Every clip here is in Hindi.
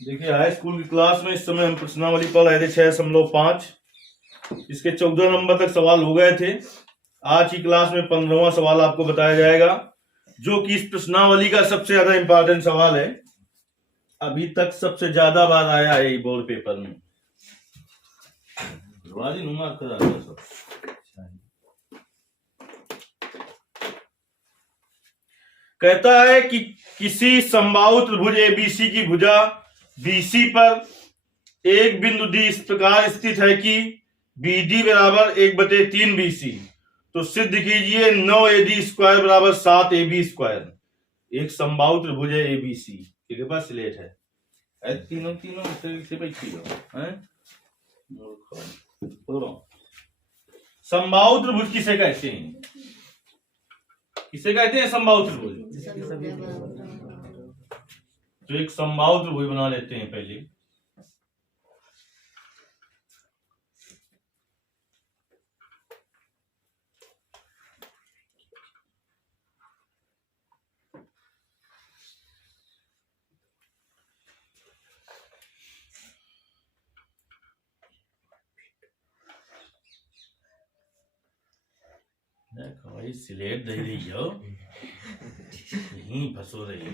देखिए हाई स्कूल की क्लास में इस समय हम प्रश्नावली पढ़ रहे थे 6.5। इसके 14 नंबर तक सवाल हो गए थे। आज की क्लास में 15वां सवाल आपको बताया जाएगा, जो कि इस प्रश्नावली का सबसे ज्यादा इंपॉर्टेंट सवाल है। अभी तक सबसे ज्यादा बार आया है ये बोर्ड पेपर में। कहता है कि किसी समबाहु त्रिभुज एबीसी की भुजा बीसी पर एक बिंदु डी इस प्रकार स्थित है कि बीडी बराबर 1/3 बीसी। तो सिद्ध कीजिए 9AD स्क्वायर बराबर 7AB स्क्वायर। एक समबाहु त्रिभुज है एबीसी, के पास स्लेट है तीनों समबाहु त्रिभुज किसे कहते हैं? किसे कहते हैं समबाहु त्रिभुज? तो एक समबाहु त्रिभुज बना लेते हैं पहले। भाई सिलेट दे रही हो, यहीं फंसो रही हो।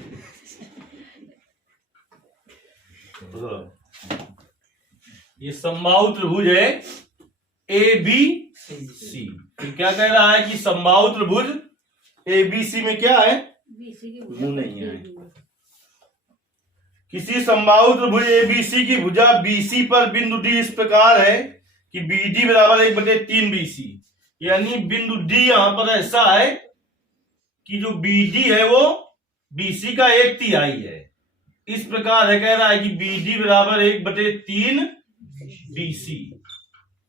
ये समबाहु त्रिभुज है ABC। क्या कह रहा है कि समबाहु त्रिभुज ABC में क्या है? मुंह नहीं है। किसी समबाहु त्रिभुज ABC की भुजा BC पर बिंदु D इस प्रकार है कि BD बराबर 1/3 BC। यानी बिंदु D यहां पर ऐसा है कि जो BD है वो BC का 1/3 है। इस प्रकार है, कह रहा है कि BD बराबर 1/3 BC।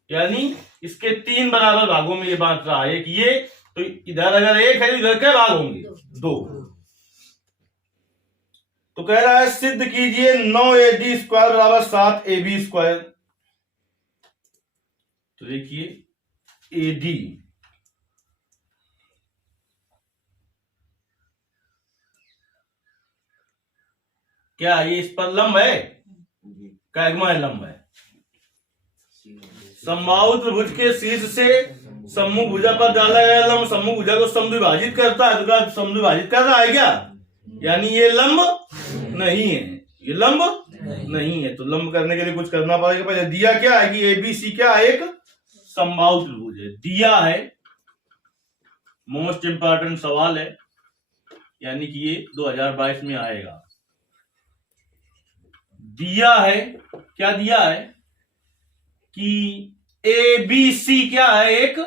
यानी इसके 3 बराबर भागों में ये बांट रहा है। एक ये, तो इधर अगर 1 है, इधर क्या भाग होंगे? 2। तो कह रहा है सिद्ध कीजिए 9AD स्क्वायर बराबर 7AB स्क्वायर। तो देखिए AD क्या ये इस पर लंब है? कैगमा लंब है। समबाहु त्रिभुज के शीर्ष से सम्मुख भुजा पर डाला गया लंब सम्मुख भुजा को समद्विभाजित करता है। तो क्या समद्विभाजित कर रहा है क्या? यानी ये लंब नहीं है, ये लंब नहीं है। तो लंब करने के लिए कुछ करना पड़ेगा। पहले दिया क्या है कि एबीसी क्या है? एक समबाहु त्रिभुज है। दिया है, मोस्ट इंपॉर्टेंट सवाल है, यानी कि ये 2022 में आएगा। दिया है, क्या दिया है कि एबीसी क्या है? एक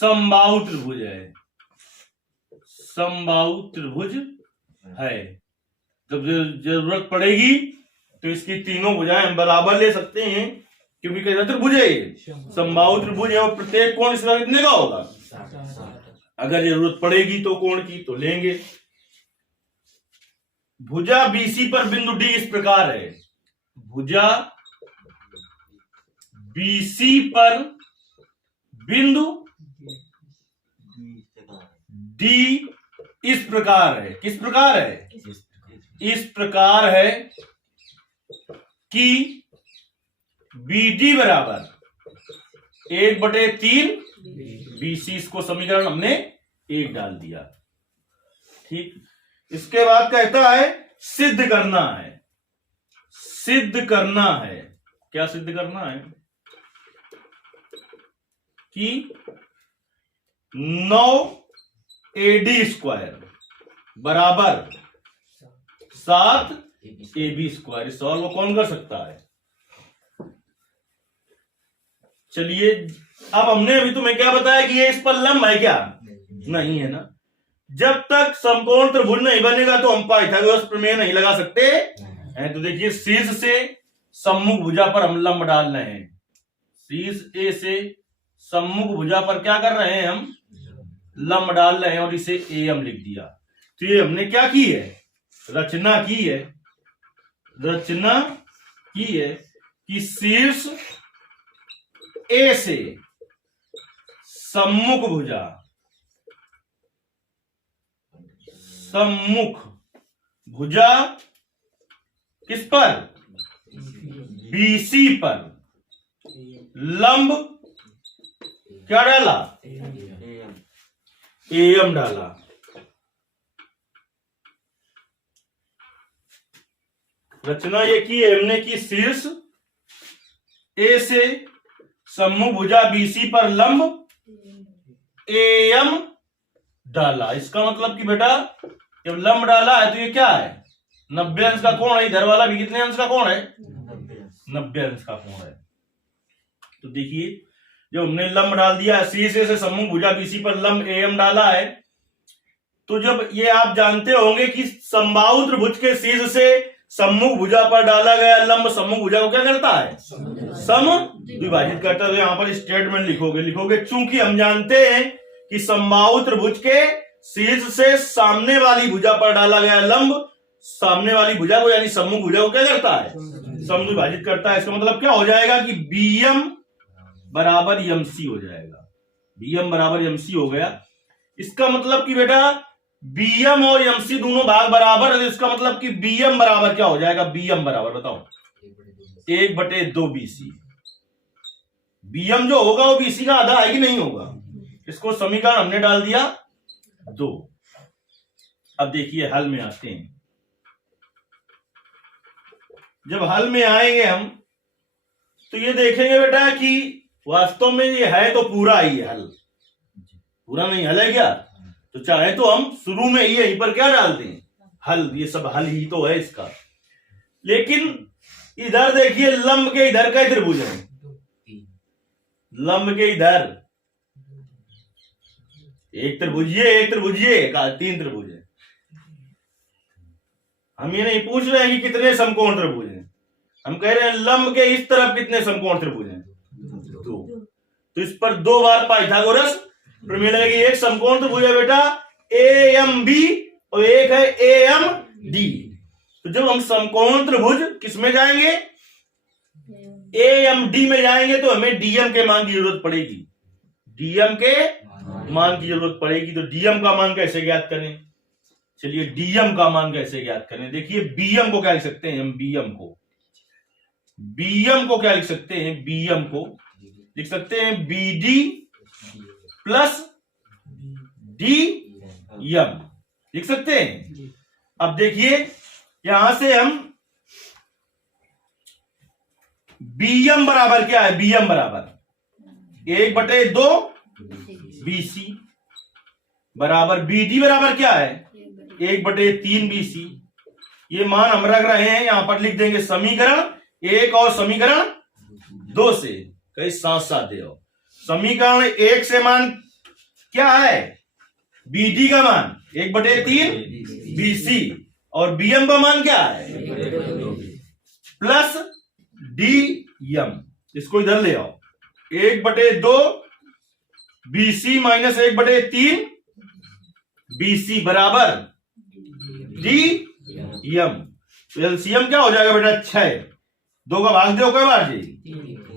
समबाहु त्रिभुज है। समबाहु त्रिभुज है। जब जरूरत पड़ेगी तो इसकी तीनों भुजाएं हम बराबर ले सकते हैं, क्योंकि कैसा त्रिभुज है ये? समबाहु त्रिभुज है। और प्रत्येक कोण इसका कितने का होगा? अगर जरूरत पड़ेगी तो कोण की तो लेंगे। भुजा बीसी पर बिंदु डी इस प्रकार है। भुजा बीसी पर बिंदु डी इस प्रकार है। किस प्रकार है? इस प्रकार है कि BD बराबर 1/3 BC। इसको समीकरण हमने 1 डाल दिया। ठीक। इसके बाद कहता है सिद्ध करना है। सिद्ध करना है, क्या सिद्ध करना है? कि 9AD स्क्वायर बराबर 7AB स्क्वायर। सवाल को कौन कर सकता है? चलिए, अब हमने अभी तुम्हें क्या बताया कि ये इस पर लंब है क्या? नहीं है ना। जब तक समकोण त्रिभुज नहीं बनेगा तो हम पाइथागोरस प्रमेय नहीं लगा सकते हैं। तो देखिए शीर्ष से सम्मुख भुजा पर हम लंब डाल रहे हैं। शीर्ष ए से सम्मुख भुजा पर क्या कर रहे हैं? हम लंब डाल रहे हैं और इसे ए हम लिख दिया। तो ये हमने क्या की है? रचना की है। रचना की है कि शीर्ष ए से सम्मुख भुजा, सम्मुख भुजा किस पर? BC पर लंब क्या डाला? AM डाला। रचना ये की हमने की शीर्ष A से सम्मुख भुजा BC पर लंब AM डाला। इसका मतलब कि बेटा जब लंब डाला है तो ये क्या है? 90 अंश का कोण है। इधर वाला भी कितने अंश का कोण है? 90 अंश का कोण है। तो देखिए जब हमने लंब डाल दिया, शीर्ष से सम्मुख भुजा BC पर लंब AM डाला है, तो जब ये आप जानते होंगे कि समबाहु त्रिभुज के शीर्ष से सम्मुख भुजा पर डाला गया लंब सम्मुख भुजा को क्या करता है? सम द्विभाजित करता है। तो यहां पर स्टेटमेंट लिखोगे चूंकि हम जानते हैं कि समबाहु त्रिभुज के शीर्ष से सामने वाली भुजा पर डाला गया लंब सामने वाली भुजा को यानी सम्मुख भुजा को क्या करता है? सम द्विभाजित करता है। इसका मतलब क्या हो जाएगा कि BM बराबर MC हो जाएगा। BM बराबर MC हो गया। इसका मतलब कि बेटा BM और MC दोनों भाग बराबर है। इसका मतलब कि BM बराबर क्या हो जाएगा? BM बराबर बताओ 1/2 BC। BM जो होगा वो BC का आधा है कि नहीं होगा? इसको समीकरण हमने डाल दिया 2। अब देखिए हल में आते हैं। जब हल में आएंगे हम तो ये देखेंगे बेटा कि वास्तव में ये है तो पूरा ही है हल, पूरा नहीं हल है क्या? तो चाहे तो हम शुरू में ही यहीं पर क्या डालते हैं? हल। ये सब हल ही तो है इसका। लेकिन इधर देखिए लंब के इधर का त्रिभुज है, लंब के इधर एक त्रिभुज ये 3 त्रिभुज है। हम ये नहीं पूछ रहे हैं कि कितने समकोण त्रिभुज हैं, हम कह रहे हैं लंब के इस तरफ कितने समकोण त्रिभुज हैं? 2। तो इस पर 2 बार पाइथागोरस प्रमेय लगेगी। एक समकोण त्रिभुज है बेटा AMB और एक है AMD। तो जब हम समकोण त्रिभुज किस में जाएंगे? AMD में जाएंगे तो हमें DM के मान की जरूरत पड़ेगी। DM के मान की जरूरत पड़ेगी। तो DM का मान कैसे ज्ञात करें? चलिए DM का मान कैसे ज्ञात करें? देखिए BM को क्या लिख सकते हैं हम? BM को क्या लिख सकते हैं? BM को लिख सकते हैं BD प्लस DM लिख सकते हैं। अब देखिए यहां से हम BM बराबर क्या है? BM बराबर 1/2 BC बराबर BD बराबर क्या है? 1/3 BC। ये मान हम रख रहे हैं, यहां पर लिख देंगे समीकरण 1 और समीकरण 2 से। कहीं साथ साथ दे। समीकरण 1 से मान क्या है? BD का मान 1/3 BC और BM का मान क्या है? Plus DM। इसको इधर ले आओ। 1/2 BC माइनस 1/3 BC बराबर DM। तो एलसीएम क्या हो जाएगा बेटा? 6। 2 का भाग दो, कई बार जी?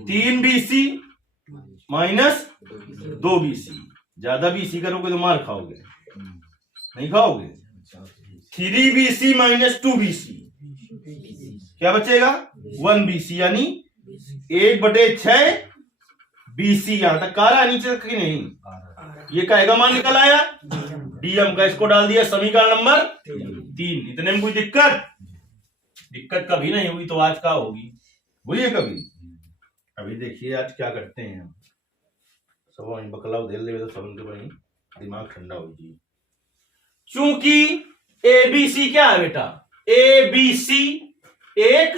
3 BC माइनस 2 BC। ज्यादा BC करोगे तो मार खाओगे, नहीं खाओगे। 3 BC माइनस 2 BC क्या बचेगा? 1 BC यानी 1/6 BC। यहां तक कारा नीचे तक नहीं, ये कहेगा मान निकल आया DM का। इसको डाल दिया समीकरण नंबर 3। इतने में कोई दिक्कत कभी नहीं हुई तो आज का होगी? हुई कभी? अभी देखिए आज क्या करते हैं हम। सब वहीं बकलाव दे ले तो समझ के वहीं दिमाग ठंडा हो जाए। चूंकि ABC क्या है बेटा? ABC एक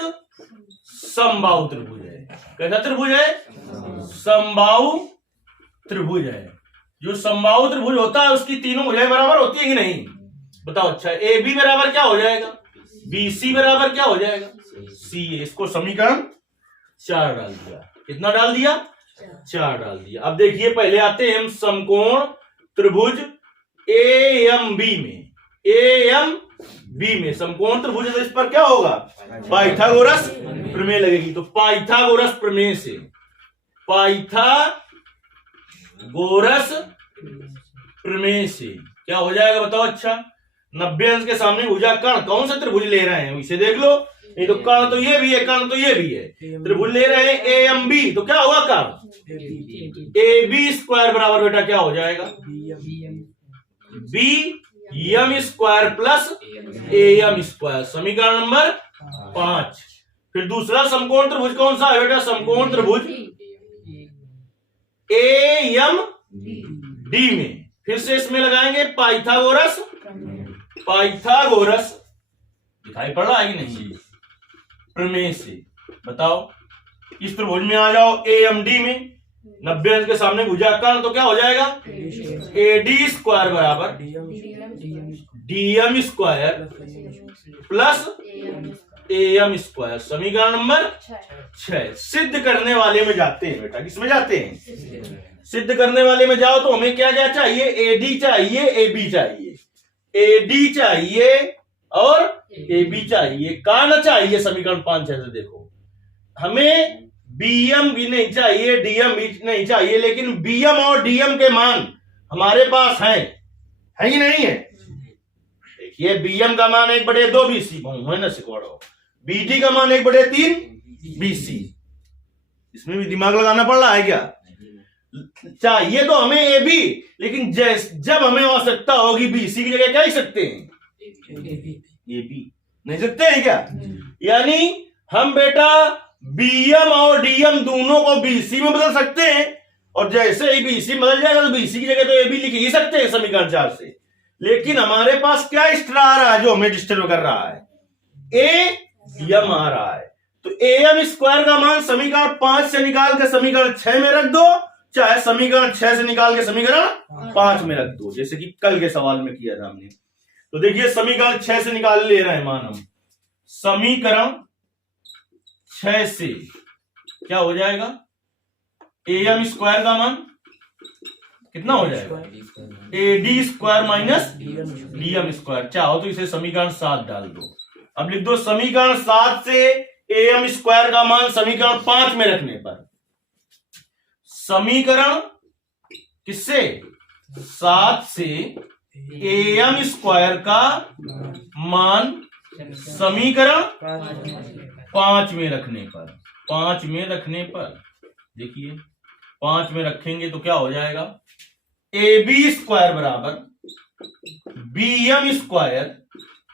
समबाहु त्रिभुज है। कैसा त्रिभुज है? समबाहु त्रिभुज है। जो समबाहु त्रिभुज होता है उसकी तीनों भुजाएं बराबर होती है कि नहीं? बताओ। अच्छा AB बराबर क्या हो जाएगा? BC बराबर क्या हो जाएगा? CA। इसको समीकरण 4 डाल दिया। कितना डाल दिया? 4 डाल दिया। अब देखिए पहले आते हैं हम समकोण त्रिभुज AMB में समकोण त्रिभुज। तो इस पर क्या होगा? पाइथागोरस प्रमेय लगेगी। तो पाइथागोरस प्रमेय से क्या हो जाएगा बताओ। अच्छा 90 अंश के सामने भुजा कर्ण कौन सा त्रिभुज ले रहे हैं इसे देख लो। नहीं तो कर्ण तो ये भी है, कर्ण तो ये भी है। त्रिभुज ले रहे हैं ए एम बी, तो क्या होगा कर्ण ए बी स्क्वायर बराबर बेटा क्या हो जाएगा B M square plus A M square. समीकरण नंबर 5। फिर दूसरा समकोण त्रिभुज कौन सा है बेटा? समकोण त्रिभुज ए एम डी में फिर से इसमें लगाएंगे पाइथागोरस। पाइथागोरस दिखाई पड़ रहा है कि नहीं? प्रमेय से बताओ। इस त्रिभुज में आ जाओ ए एम डी में, 90 अंश के सामने भुजाकार, तो क्या हो जाएगा ए डी स्क्वायर बराबर D M square plus A M square. समीकरण नंबर 6। सिद्ध करने वाले में जाते हैं बेटा। किसमें जाते हैं? सिद्ध करने वाले में जाओ तो हमें क्या क्या चाहिए? ए डी चाहिए, ए बी चाहिए, ए डी चाहिए और ए बी चाहिए। का ना चाहिए? समीकरण 5 से देखो, हमें बीएम भी नहीं चाहिए, डीएम भी नहीं चाहिए, लेकिन बीएम और डीएम के मान हमारे पास है कि नहीं है? देखिए बीएम का मान 1/2 बीसी है ना सिकवाड़ो, बीडी का मान 1/3 बीसी। इसमें भी दिमाग लगाना पड़ रहा है क्या? चाहिए तो हमें ए बी, लेकिन जब हमें आवश्यकता होगी बीसी की जगह क्या ही सकते हैं? ए बी नहीं सकते हैं क्या? यानी हम बेटा बीएम और डीएम दोनों को बीसी में बदल सकते हैं, और जैसे ही बीसी बदल जाएगा तो बीसी की जगह तो ए बी लिख ही सकते हैं समीकरण 4 से। लेकिन हमारे पास क्या एक्स्ट्रा आ रहा है जो हमें डिस्टर्ब कर रहा है? ए एम आ रहा है। तो ए एम स्क्वायर का मान समीकरण 5 से निकाल के समीकरण 6 में रख दो, चाहे समीकरण 6 से निकाल के समीकरण 5 में रख दो, जैसे कि कल के सवाल में किया था हमने। तो देखिए समीकरण 6 से निकाल ले रहे हैं मान हम। समीकरण 6 से क्या हो जाएगा? ए एम स्क्वायर का मान कितना हो जाएगा? A D square minus D M square. चाहो तो इसे समीकरण 7 डाल दो। अब लिख दो समीकरण 7 से ए एम स्क्वायर का मान समीकरण 5 में रखने पर, समीकरण किससे? 7 से ए एम स्क्वायर का मान समीकरण 5 में रखने पर, 5 में रखने पर देखिए 5 में रखेंगे तो क्या हो जाएगा? ए बी स्क्वायर बराबर B M square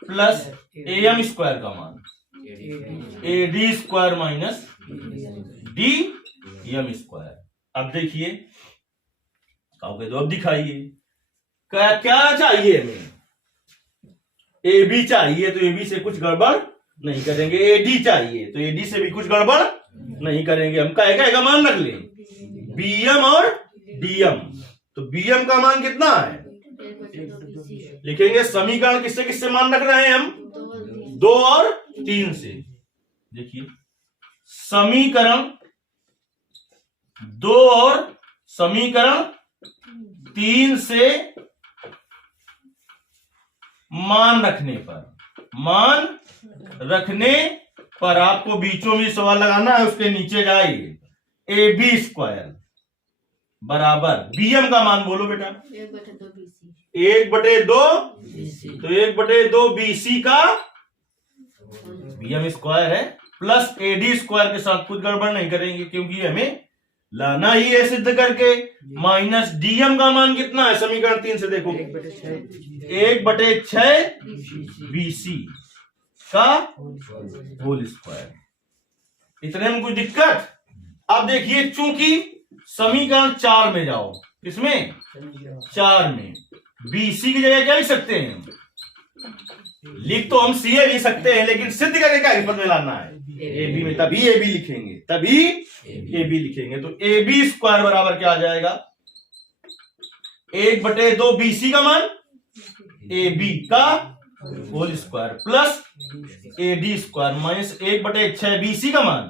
plus A M square का मान A D square minus D M square. अब देखिए कहोगे तो अब दिखाइए क्या क्या चाहिए हमें? ए बी चाहिए तो ए बी से कुछ गड़बड़ नहीं करेंगे, ए डी चाहिए तो ए डी से भी कुछ गड़बड़ नहीं करेंगे। हम का मान रख लें बीएम और डीएम। तो बीएम का मान कितना है? लिखेंगे समीकरण किससे किससे मान रख रहे हैं हम? 2 और 3 से। देखिए समीकरण 2 और समीकरण 3 से मान रखने पर आपको बीचों में सवाल लगाना है, उसके नीचे जाइए ए बी स्क्वायर बराबर बीएम का मान बोलो बेटा 1/2 तो 1/2 बीसी का बीएम स्क्वायर है प्लस एडी स्क्वायर के साथ कुछ गड़बड़ नहीं करेंगे क्योंकि हमें लाना ही है सिद्ध करके, माइनस डीएम का मान कितना है? समीकरण 3 से देखो 1/6 बीसी का होल स्क्वायर। इतने में कुछ दिक्कत? अब देखिए चूंकि समीकरण 4 में जाओ, किसमें? 4 में बीसी की जगह क्या लिख सकते हैं? लिख तो हम सी ए लिख सकते हैं, लेकिन सिद्ध करके क्या हिम्मत में लाना है? ए बी में, तभी ए बी लिखेंगे, तभी ए बी लिखेंगे। तो ए बी स्क्वायर बराबर क्या आ जाएगा? 1/2 बीसी का मान ए बी का whole square plus A D square minus 1/6 BC का मान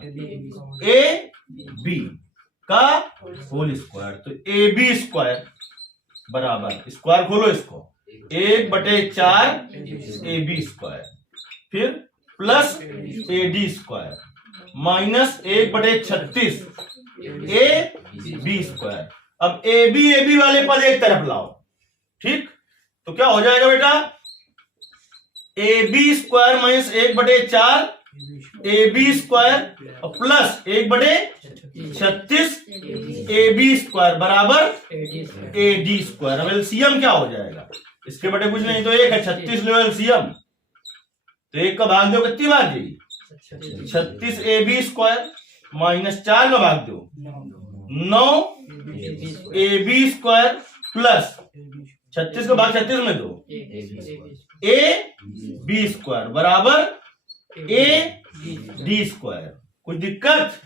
ए बी का होल स्क्वायर। तो ए बी स्क्वायर बराबर, स्क्वायर खोलो इसको, 1/4 ए बी स्क्वायर फिर plus A D square minus 1/36 A B square. अब ए बी वाले पद एक तरफ लाओ, ठीक? तो क्या हो जाएगा बेटा? A B square minus 1/4 A B square और प्लस 1/36 ए बी स्क्वायर बराबर ए डी स्क्वायर। अब एलसीएम क्या हो जाएगा? इसके बटे कुछ नहीं तो 1 है, 36 लो एलसीएम, तो 1 का भाग दो, कितनी बार जी? 36 ए बी स्क्वायर माइनस 4 का भाग दो 9 ए बी स्क्वायर प्लस 36 का भाग 36 में दो ए बी स्क्वायर बराबर ए डी स्क्वायर। कुछ दिक्कत?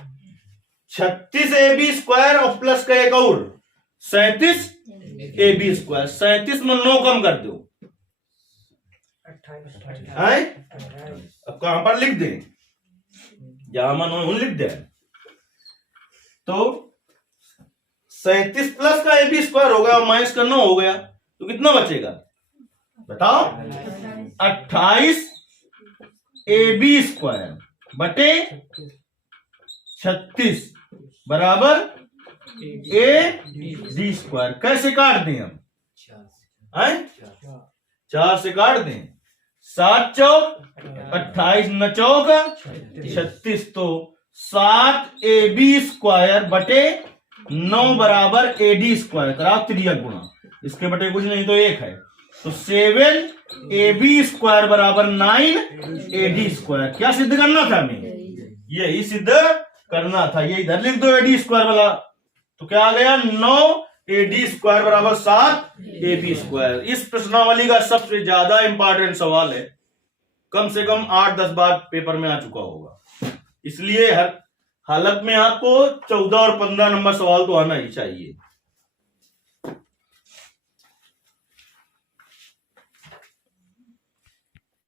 36 ए बी स्क्वायर और प्लस का एक और 37 ए बी स्क्वायर। 37 में 9 कम कर दो, अब कहां पर लिख दें? जहां मन हो लिख दे। तो 37 प्लस का ए बी स्क्वायर हो गया और माइनस का 9 हो गया, तो कितना बचेगा बताओ? 28 ए बी स्क्वायर बटे 36 बराबर ए डी स्क्वायर। कैसे काट दें हम? 4 से काट दें, 7 चौक 28 न चौक 36, तो 7 ए बी स्क्वायर बटे 9 बराबर ए डी स्क्वायर। करा त्रिया गुणा, इसके बटे कुछ नहीं तो 1 है, तो 7 ए बी स्क्वायर बराबर 9 ए डी स्क्वायर। क्या सिद्ध करना था हमें? यही सिद्ध करना था। ये इधर लिख दो ए डी स्क्वायर वाला, तो क्या आ गया? 9 ए डी स्क्वायर बराबर 7 ए बी स्क्वायर। इस प्रश्नावली का सबसे ज्यादा इंपॉर्टेंट सवाल है, कम से कम 8-10 बार पेपर में आ चुका होगा, इसलिए हर हालत में आपको 14 और 15 नंबर सवाल तो आना ही चाहिए।